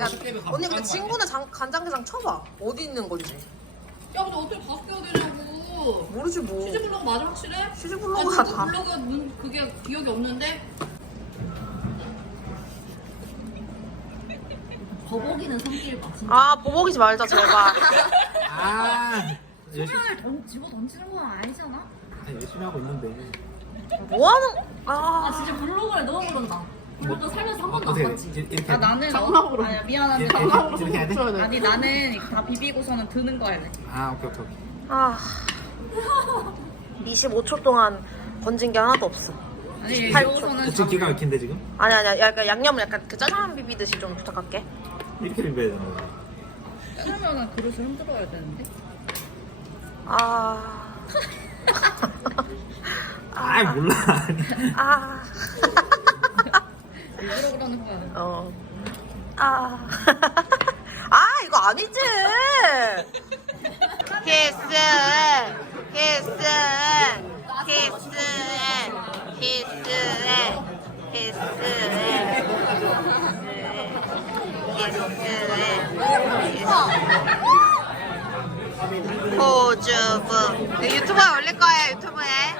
야, 아, 그냥 언니 근데 친구네 장, 간장게장 쳐봐 어디 있는 건지 야근 어떻게 바뀌어 되냐고 모르지 뭐 시즈블로그 맞아 확해 시즈블로그가 아, 다 시즈블로그 그게 기억이 없는데? 버벅이는 손길 봐 진짜. 아, 버벅이지 말자 제발 아 소변을 던, 집어던지는 건 아니잖아 아, 열심히 하고 있는데 뭐 아. 아, 진짜 블로그를 넣어버렸나 뭐, 아, 어, 나는 정상으로. 넣... 아 미안한데 정상으로 나... 아니, 나는 다 비비고서는 드는 거야. 아, 오케이, 오케이. 아. 25초 동안 건진 게 하나도 없어. 8초. 8초는지 잡을... 기가 막힌데 지금? 아니, 아니야. 약간 양념을 약간 그 짜장면 비비듯이 좀 부탁할게. 이렇게 비벼야 되 짜장면은 그릇을 흔들어야 되는데. 아. 아... 아, 몰라. 아. 어. 아. 아, 이거 아니지! 키스! 키스! 키스! 키스! 키스! 키스! 키스! 키스! 호주부. 유튜브에 올릴 거예요, 유튜브에.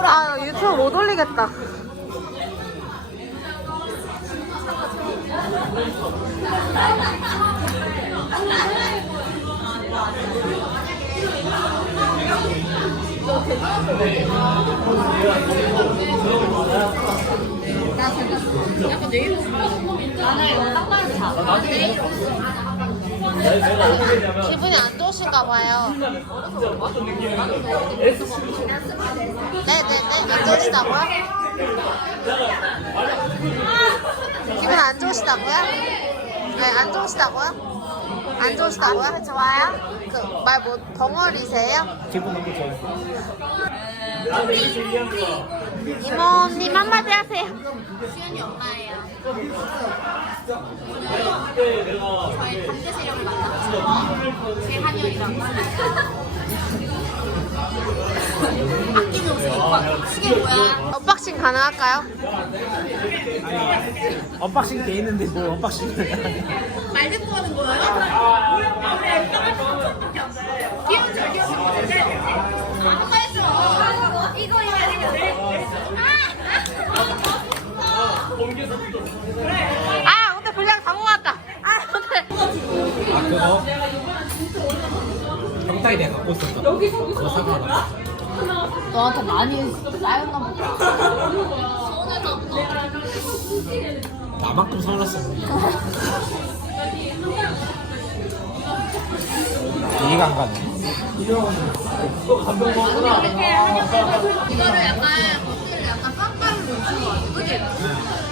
아 유튜브 못 올리겠다 나 지금 약간 내일 나는 딱 말을 잘. 나 내일 기분이 안 좋으신가 봐요. 네네네, 안 좋으시다고요? 기분 안 좋으시다고요? 네, 안 좋으시다고요? 안 좋으시다고요? 좋아요? 그 말뭐덩어리세요 이모 님니 한마디 하세요 시간이 엄마예요 어, 오늘 네. 오늘 네. 저희 담대세력을 만났어요 어? 제한이랑 언박싱 가능할까요? 언박싱 네. 돼 있는데 뭐 언박싱 말대꾸하는 거예요? 그래. 아, 근데 불량다 모았다. 아, 근데. 아, 그거? 형탁이 내가 갖고 있었어. 여기서 사고 나그 너한테 많이 쌓였나 보다. 손에 해서 나만큼 서운했어. 이해가 <대기관 같아. 웃음> 안 가네. 이거를 약간, 고데를 약간 깜깜을 놓친 것 같아. 그치?